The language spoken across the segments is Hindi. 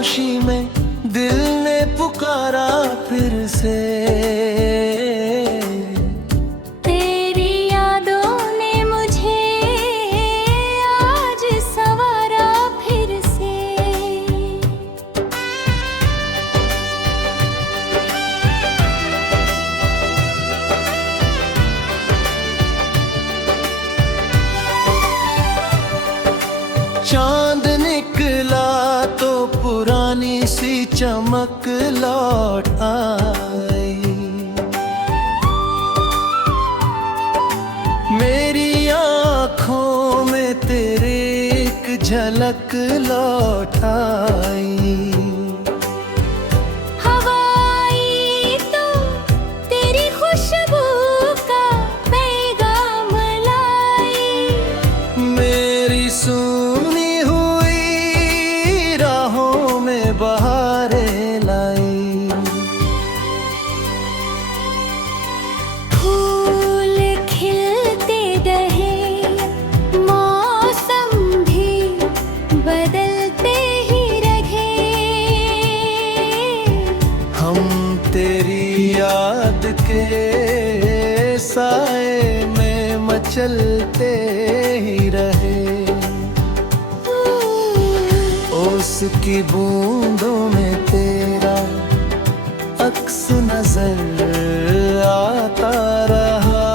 खामोशी में दिल ने पुकारा फिर से। तेरी यादों ने मुझे आज संवारा फिर से। चांद निकला तो पुरानी सी चमक लौट आई। मेरी आँखों में तेरे एक झलक लौट आई। हवाई तो तेरी खुशबू का पैगाम लाई। मेरी सुनी हुई राहों में बहारें लाई। फूल खिलते रहे, मौसम भी बदलते ही रहे। हम तेरी याद के साए में मचलते ही रहे। उसकी बूंदों में तेरा अक्स नजर आता रहा।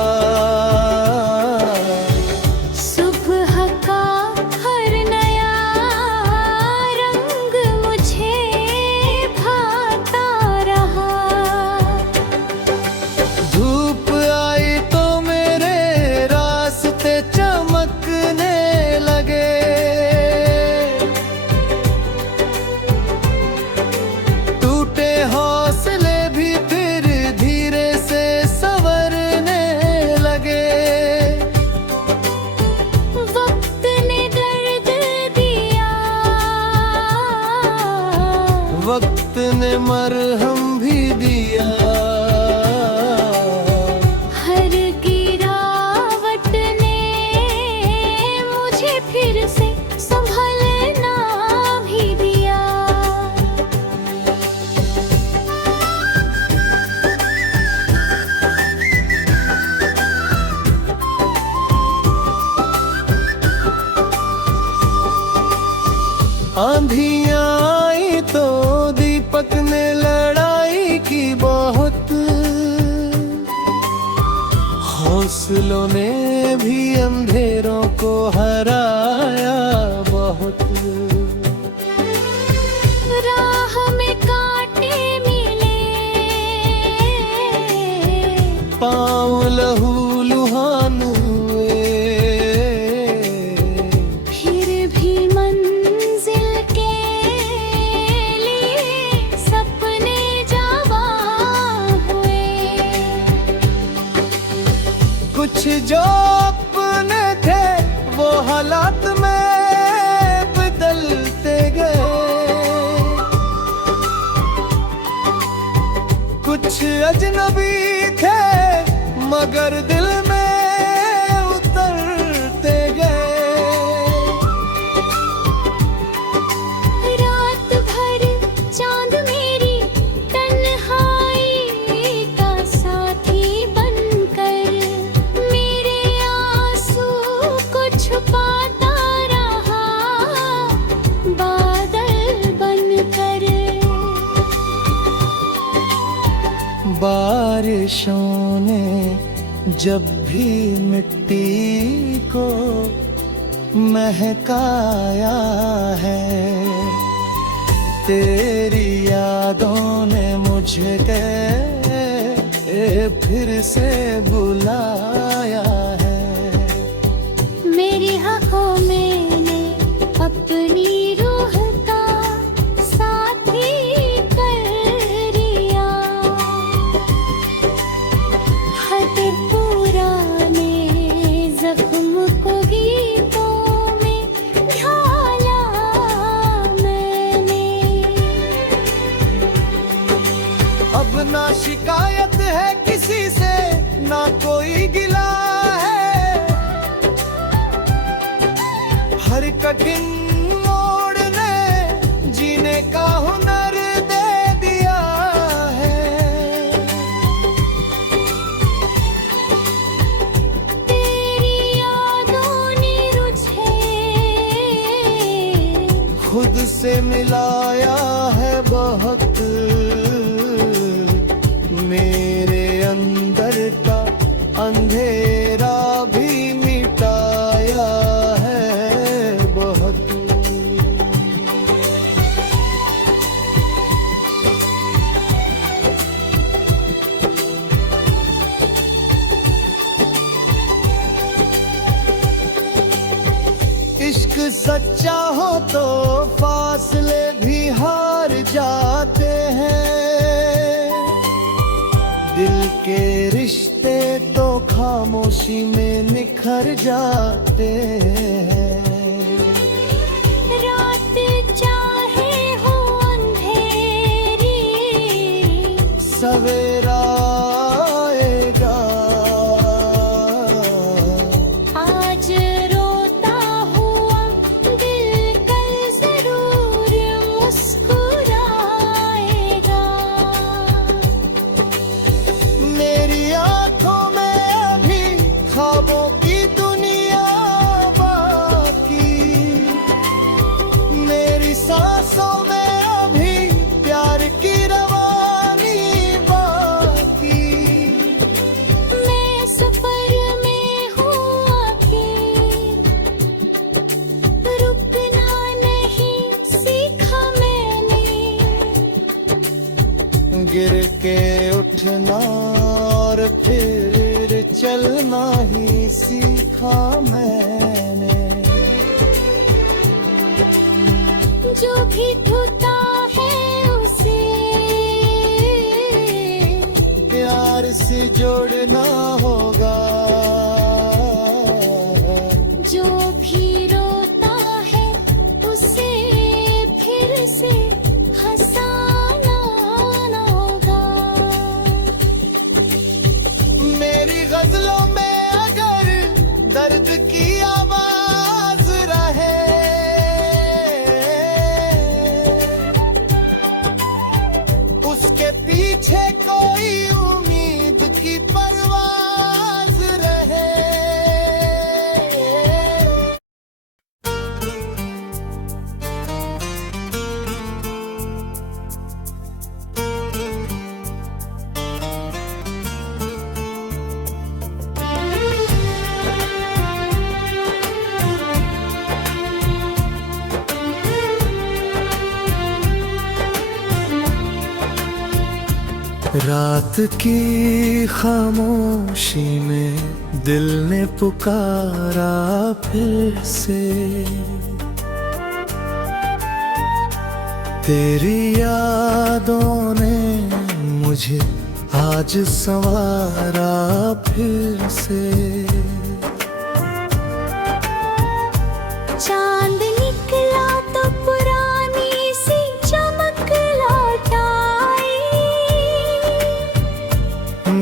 सुबह का हर नया रंग मुझे भाता रहा। धूप आई तो मेरे रास्ते चमकने लगे। टूटे हौसले भी फिर धीरे से संवरने लगे। वक्त ने दर्द दिया, वक्त ने मरहम भी दिया। हर गिरावट ने मुझे फिर से संभलना भी दिया। आंधियां आई तो दीपक ने लड़ाई की बहुत। हौसलों ने भी अंधेरों को हराया बहुत। राह में कांटे मिले, पाँव लहू लुहान हुए। फिर भी मंजिल के लिए सपने जवां हुए। कुछ जो अपने थे वो हालात में बदलते गए। कुछ अजनबी थे मगर दिल में उतरते गए। रात भर चांद मेरी तन्हाई का साथी बनकर मेरे आंसू को छुपाता रहा, बादल बनकर। बारिशों ने जब भी मिट्टी को महकाया है, तेरी यादों ने मुझे फिर से बुलाया है। मेरी आँखों में ने अपनी रूह का साथी कर लिया। हद पुराने जख्म को गीतों में ढाला मैंने। अब ना शिकायत है किसी से, ना कोई गिला है। हर कठिन मोड़ ने जीने का मिलाया है बहुत, मेरे अंदर का अंधेरा भी मिटाया है बहुत। इश्क सच्चा हो तो फासले भी हार जाते हैं, दिल के रिश्ते तो खामोशी में निखर जाते हैं। रात चाहे हो अंधेरी, सवेरा आएगा, आज रोता हुआ दिल कल जरूर मुस्कुराएगा। मेरी आंखों में अभी ख्वाबों की दुनिया बाकी, मेरी सांसों में अभी प्यार की रवानी बाकी। मैं सफर में हूँ आखिर, रुकना नहीं सीखा मैंने। गिर के उठना और फिर चलना ही सीखा मैंने। जो भी धुता है उसे प्यार से जोड़ना होगा, जो भी रोता है उसे फिर से हंसाना होगा। मेरी गजलों में अगर दर्द की आवाज रहे, उसके पीछे कोई उम्मीद की परवाज रहे। रात की खामोशी में दिल ने पुकारा फिर से, तेरी यादों ने मुझे आज संवारा फिर से। चांद निकला तो पुरानी सी चमक लौट आई,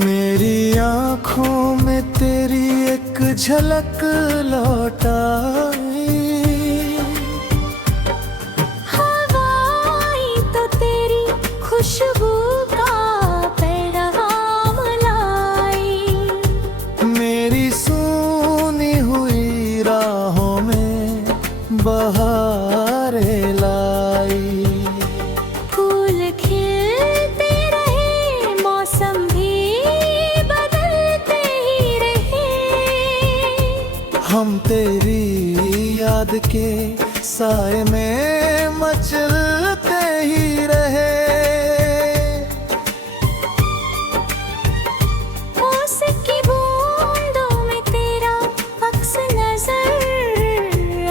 मेरी आँखों में तेरी एक झलक लौट आई। हवा आई तो तेरी खुशबू का पैगाम लाई। मेरी सूनी हुई राहों में बहारें लाई। फूल खिलते रहे, मौसम भी बदलते ही रहे, हम तेरी याद के साए में मचलते ही रहे। ओस की बूंदों में तेरा अक्स नजर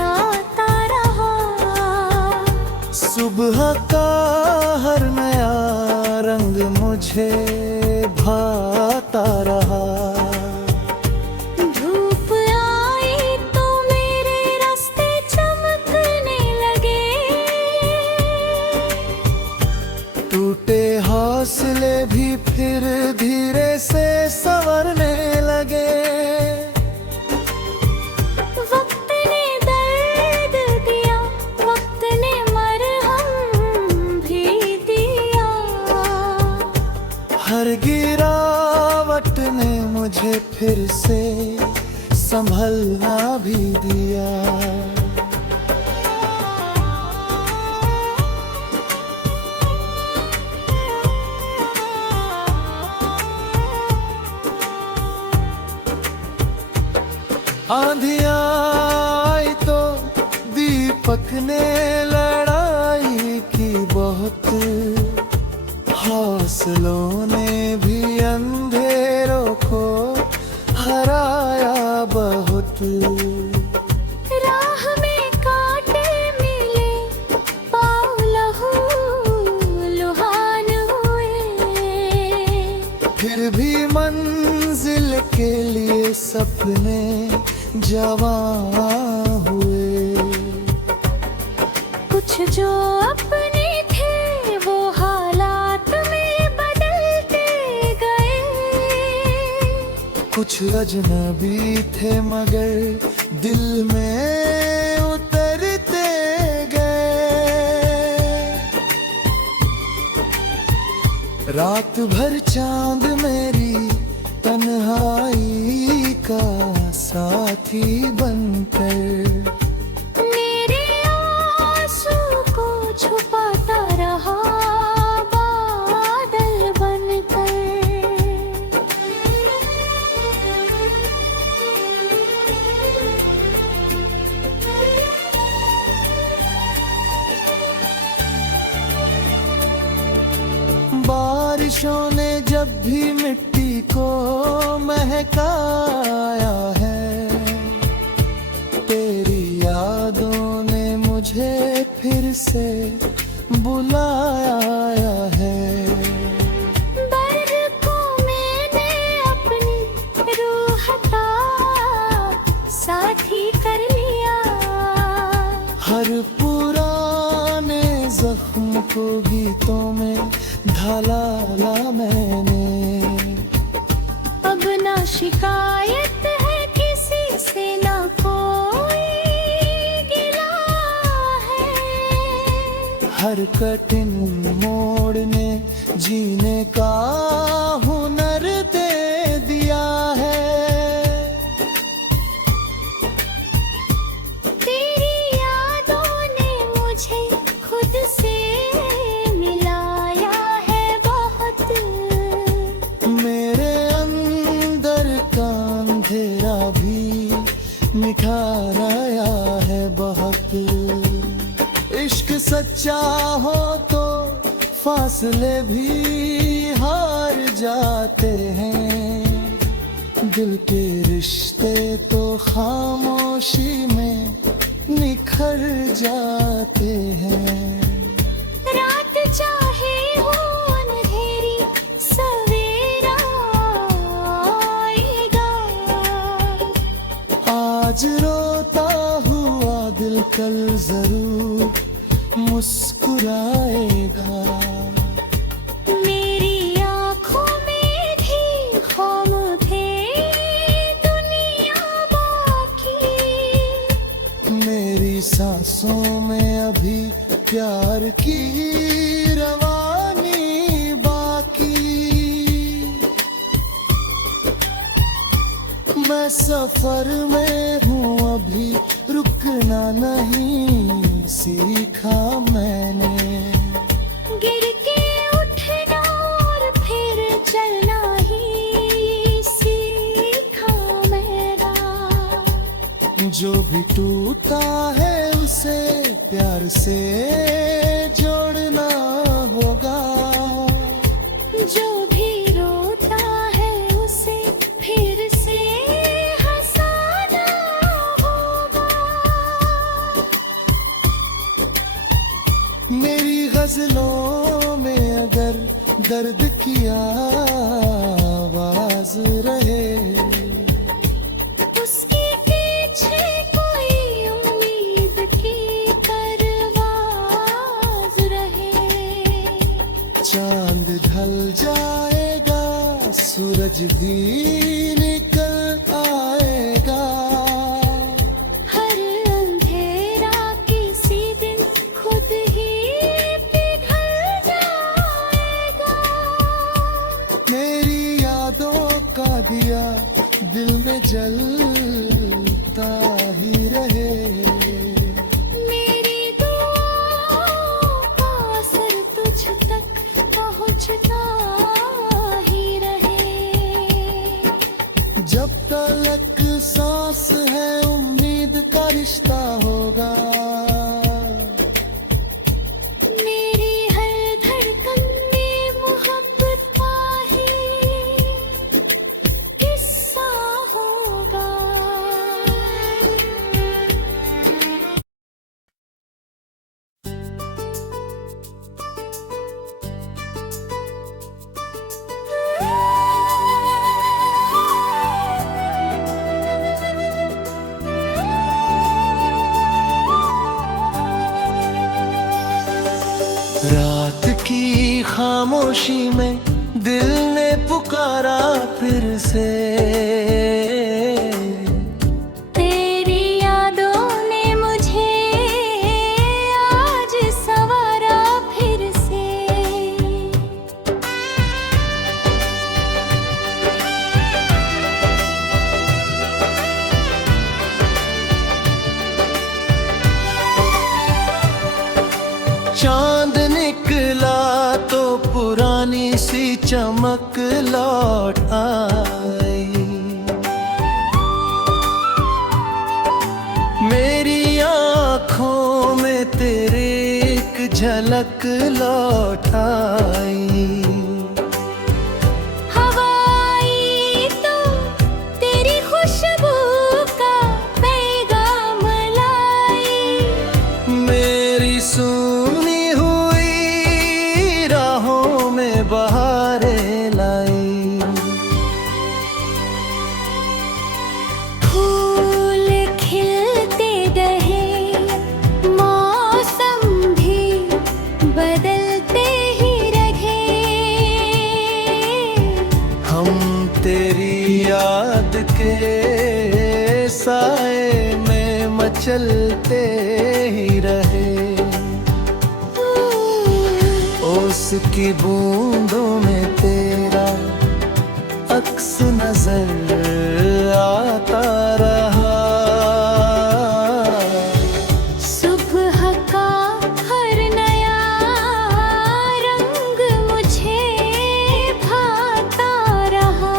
आता रहा। सुबह का हर नया रंग मुझे भाता रहा। धूप आई तो मेरे रास्ते चमकने लगे, टूटे हौसले भी फिर धीरे से संवरने लगे। वक्त ने दर्द दिया, वक्त ने मरहम भी दिया। हर गिरावट ने मुझे फिर से संभलना भी दिया। आंधियां आई तो दीपक ने लड़ाई की बहुत, हौसलों ने भी अंधेरों को हराया बहुत। राह में कांटे मिले, पाँव लहू लुहान हुए, फिर भी मंजिल के लिए सपने जवां हुए। कुछ जो अपने थे वो हालात में बदलते गए, कुछ अजनबी थे मगर दिल में उतरते गए। रात भर चांद मेरी तन्हाई का साथी बनकर, मेरे आंसू को छुपाता रहा बादल बनकर। बारिशों ने जब भी मिट्टी को महकाया है, तेरी यादों ने मुझे फिर से बुलाया है। बरकों मैंने अपनी रूह का साथी कर लिया, हर पुराने जख्म को गीतों में ढाला मैंने। अब ना शिकायत है किसी से, ना कोई गिला है। हर कठिन मोड़ ने जीने का हुनर दे दिया है। तेरी यादों ने मुझे खुद से मिलाया है बहुत, मेरे अंदर का अंधेरा भी मिठाया है बहुत। इश्क सच्चा हो तो फासले भी हार जाते हैं, दिल के रिश्ते तो खामोशी में निखर जाते हैं। रात चाहे हो अंधेरी सवेरा आएगा, आज रोता हुआ दिल कल जरूर मुस्कुराएगा। मेरी आँखों में भी खौम थे दुनिया बाकी, मेरी सांसों में अभी प्यार की रवानी बाकी। मैं सफर में हूँ अभी, रुकना नहीं सीखा मैंने। गिर के उठना और फिर चलना ही सीखा मेरा। जो भी टूटा है उसे प्यार से जोड़ना होगा, जो भी रोता है उसे फिर से हंसाना होगा। मेरी गजलों में अगर दर्द की आवाज रहे, उसके पीछे कोई उम्मीद की परवाज़ रहे। चांद ढल जाएगा, सूरज भी निकल आएगा। हर अंधेरा किसी दिन खुद ही पिघल जाएगा। मेरी यादों का दिया दिल में जलता ही रहे। मेरी दुआओं का असर तुझ तक पहुंचता ही रहे। जब तलक सांस है का रिश्ता होगा। मेरी हर धड़कन में मोहब्बत का ही किस्सा होगा। रात की खामोशी में दिल ने पुकारा फिर से। तेरी यादों ने मुझे आज संवारा फिर से। चांद निकला तो पुरानी सी चमक लौट आई। मेरी आँखों में तेरे एक झलक लौट आई। हवाई तो तेरी खुशबू का पैगाम लाई। मेरी सुनी हुई राहों में बहारें लाई। फूल खिलते गए, मौसम भी बदलते ही रहे। हम तेरी याद के साए में मचलते ही रहे। ओस की बूंदों में तेरा अक्स नजर आता रहा। सुबह का हर नया रंग मुझे भाता रहा।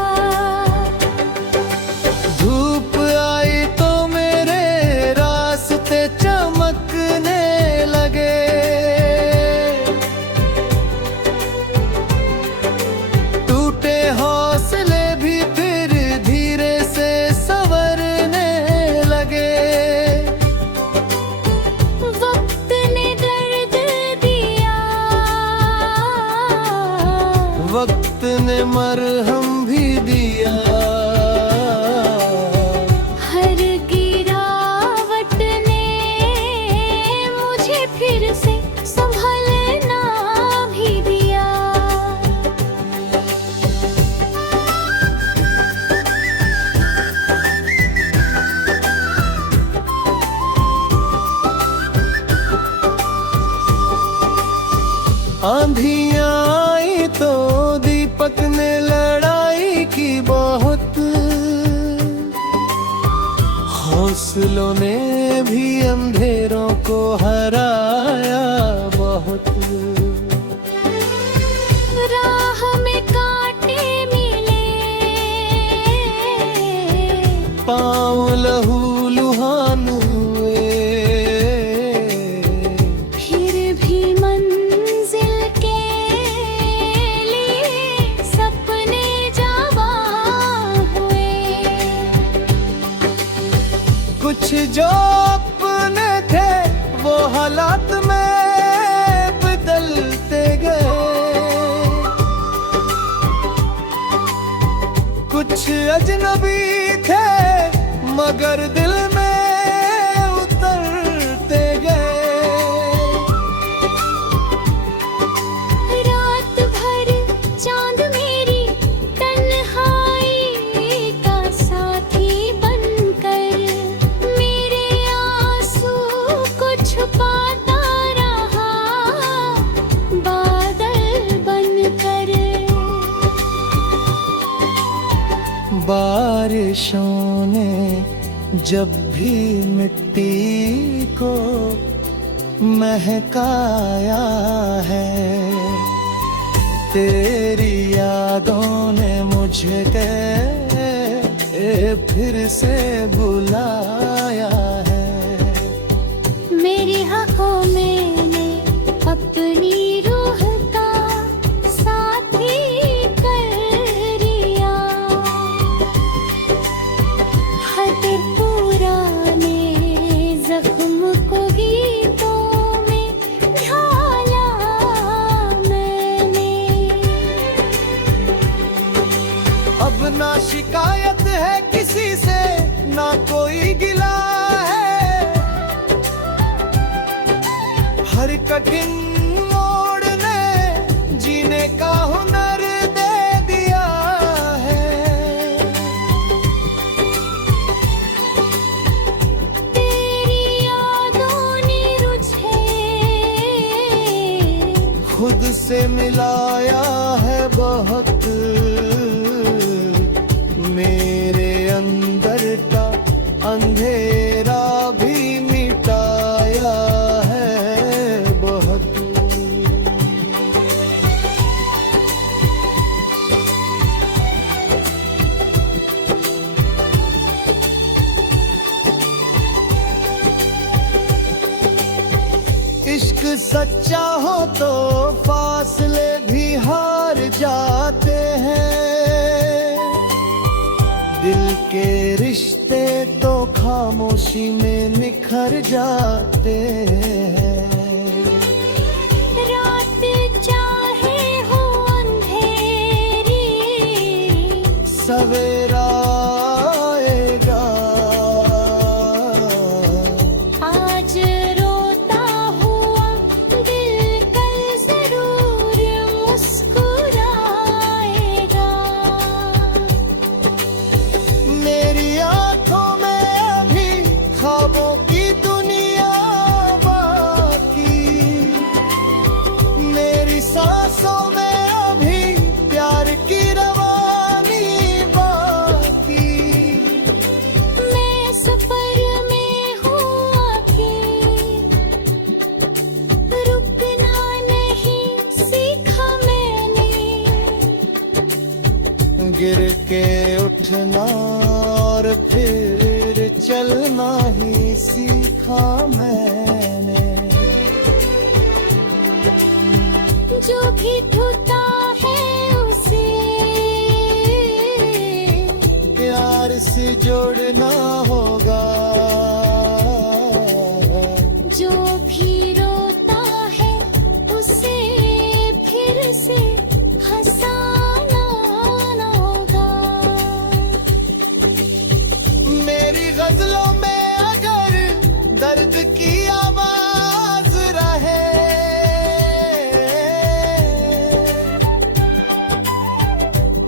धूप आई तो मेरे रास्ते चमकने लगे। टूटे हौसले भी फिर धीरे से संवरने लगे। वक्त ने दर्द दिया, वक्त ने मरहम भी दिया। हर गिरावट ने मुझे फिर से संभलना भी दिया। आंधियां आई तो दीपक ने लड़ाई की बहुत। हौसलों ने भी अंधेरों को हराया बहुत। राह में कांटे मिले, पाँव लहू लुहान हुए। फिर भी मंजिल के लिए सपने जवां हुए। कुछ जो अपने थे वो हालात में बदलते गए। कुछ अजनबी थे मगर दिल में उतरते गए। रात भर चांद मेरी तन्हाई का साथी बनकर मेरे आंसू को छुपाता रहा, बादल बनकर। बारिशों ने जब भी मिट्टी को महकाया है, तेरी यादों ने मुझे फिर से बुलाया है। अब ना शिकायत है किसी से, ना कोई गिला है। हर कठिन मोड़ ने जीने का हुनर दे दिया है। तेरी यादों ने रुझे खुद से मिलाया है बहुत, मेरे अंदर का अंधेरा भी मिटाया है बहुत। इश्क सच्चा हो तो फासले भी हार जाते हैं। दिल के रिश्ते तो खामोशी में निखर जाते हैं। रात चाहे हो अंधेरी, सवेरा आएगा। आज रोता हुआ दिल कल जरूर मुस्कुराएगा। मेरी आंखों में अभी ख्वाबों की दुनिया बाकी, मेरी सांसों में अभी प्यार की रवानी बाकी। मैं सफर में हूँ आखिर, रुकना नहीं सीखा मैंने। गिर के उठना और फिर चलना ही सीखा मैंने। जो भी टूटा है उसे प्यार से जोड़ना होगा। जो भी रोता है उसे फिर से हंसाना होगा। मेरी गजलों में अगर दर्द की आवाज रहे,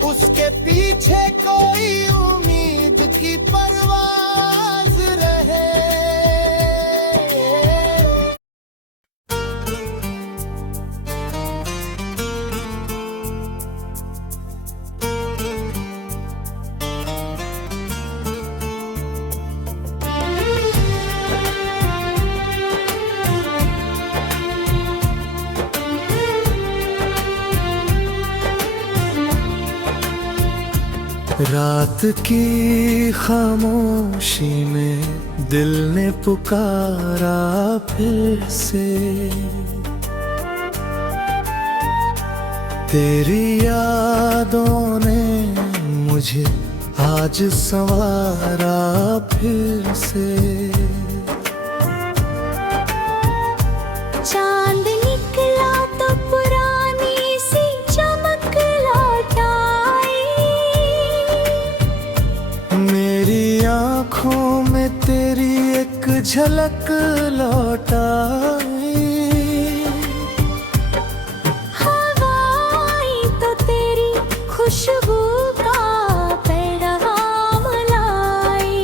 उसके पीछे कोई उम्मीद की परवाज रहे। रात की खामोशी में दिल ने पुकारा फिर से। तेरी यादों ने मुझे आज संवारा फिर से। चांद निकला तो पुरानी सी चमक लौट आई। मेरी आँखों में तेरी एक झलक लौट आई। हवाई तो तेरी खुशबू का पैगाम लाई।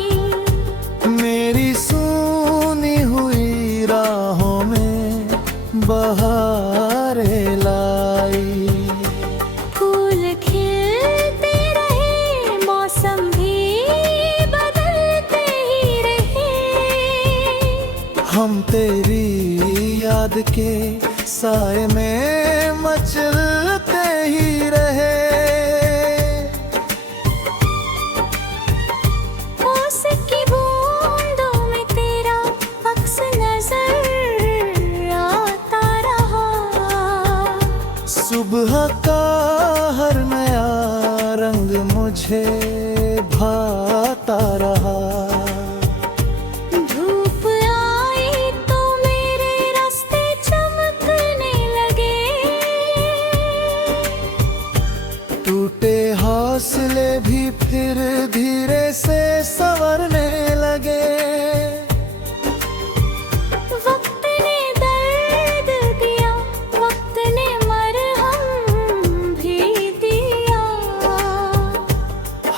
मेरी सूनी हुई राहों में बहारें लाई। फूल खिलते रहे, मौसम भी बदलते ही रहे। हम तेरी याद के साए में मचलते ही रहे। ओस की बूंदों में तेरा अक्स नजर आता रहा। सुबह का हर नया रंग मुझे भाता रहा। धूप आई तो मेरे रास्ते चमकने लगे। टूटे हौसले भी फिर धीरे से संवरने लगे। वक्त ने दर्द दिया, वक्त ने मरहम भी दिया।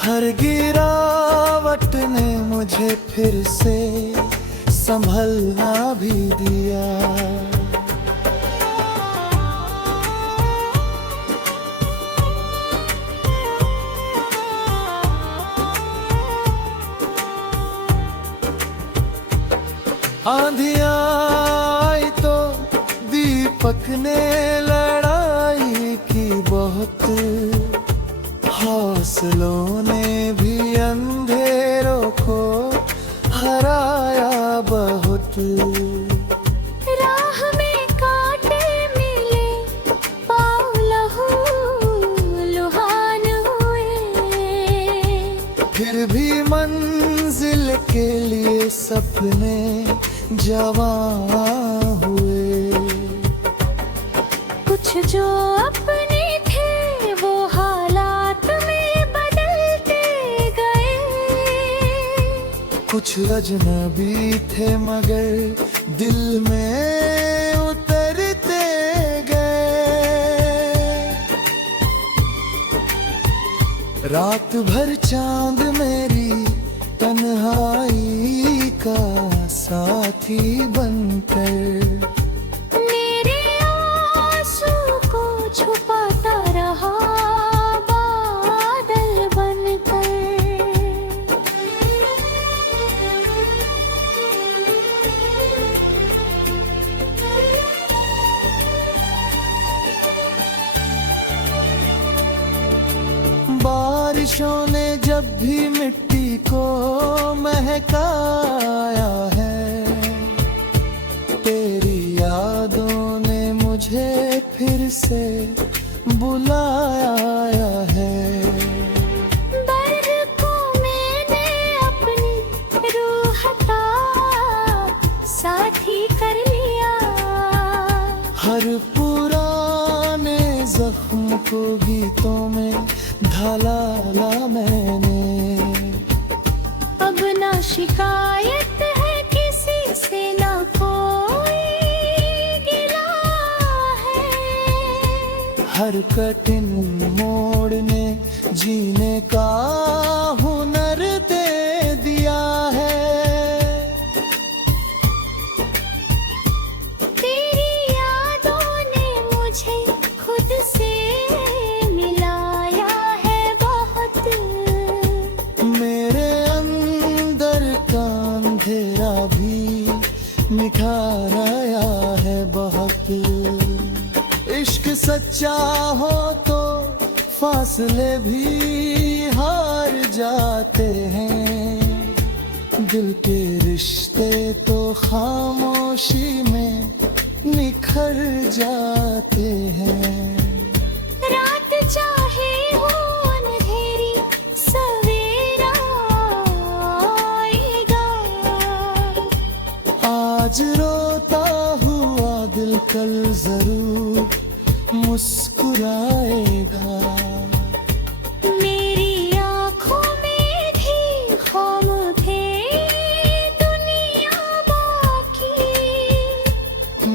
हर गिरावट ने मुझे फिर से संभलना भी दिया। आंधियाँ आई तो दीपक ने लड़ाई की बहुत, हौसलों ने भी अंधेरों को हराया बहुत। राह में कांटे मिले, पाँव लहू लुहान हुए। फिर भी मंजिल के लिए सपने जवां हुए। कुछ जो अपने थे वो हालात में बदलते गए। कुछ अजनबी थे मगर दिल में उतरते गए। रात भर चांद मेरी तन्हाई का साथी बनकर, मेरे आंसू को छुपाता रहा बादल बनकर। बारिशों ने जब भी मिट्टी को महकाया है, तेरी यादों ने मुझे फिर से बुलाया है। बरखों मैंने अपनी रूह का साथी कर लिया। हर पुराने जख्म को गीतों में ढाला मैंने। अब ना शिकायत है किसी से, ना कोई गिला है। हर कठिन मोड़ ने जीने का हुनर दे दिया है। तेरी यादों ने मुझे खुद से मिलाया है बहुत। मेरे अंदर का अंधेरा भी निखाराया है बहुत। इश्क सच्चा हो तो फासले भी हार जाते हैं। दिल के रिश्ते तो खामोशी में निखर जाते हैं। रात चाहे हो अंधेरी, सवेरा आएगा। आज रोता हुआ दिल कल जरूर मुस्कुराएगा। मेरी आँखों में भी ख्वाब थे दुनिया बाकी।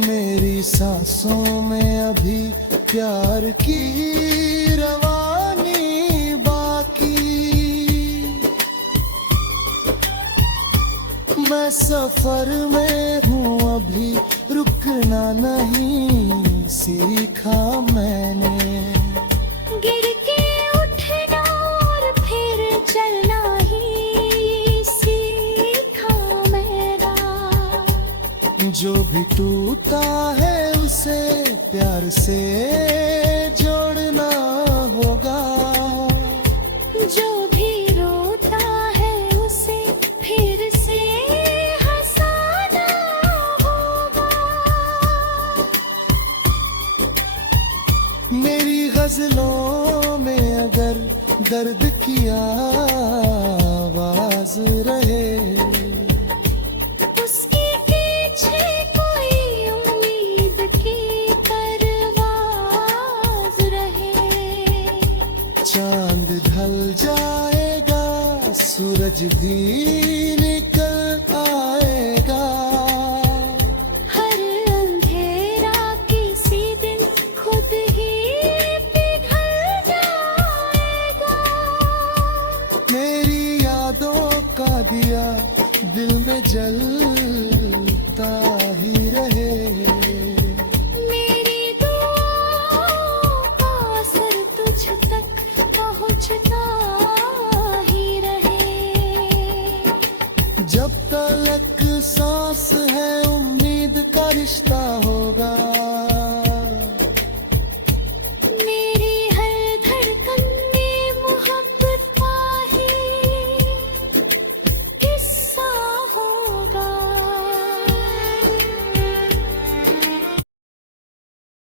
मेरी सांसों में अभी प्यार की रवानी बाकी। मैं सफर में हूँ अभी, रुकना नहीं सीखा मैंने। गिर के उठना और फिर चलना ही सीखा मेरा। जो भी टूटा है उसे प्यार से जोड़ना होगा। जो भी रोता है उसे फिर से हंसाना होगा। मेरी गजलों में अगर दर्द की आवाज रहे, उसके पीछे कोई उम्मीद की परवाज़ रहे। चांद चांद ढल जाएगा सूरज भी निकल आएगा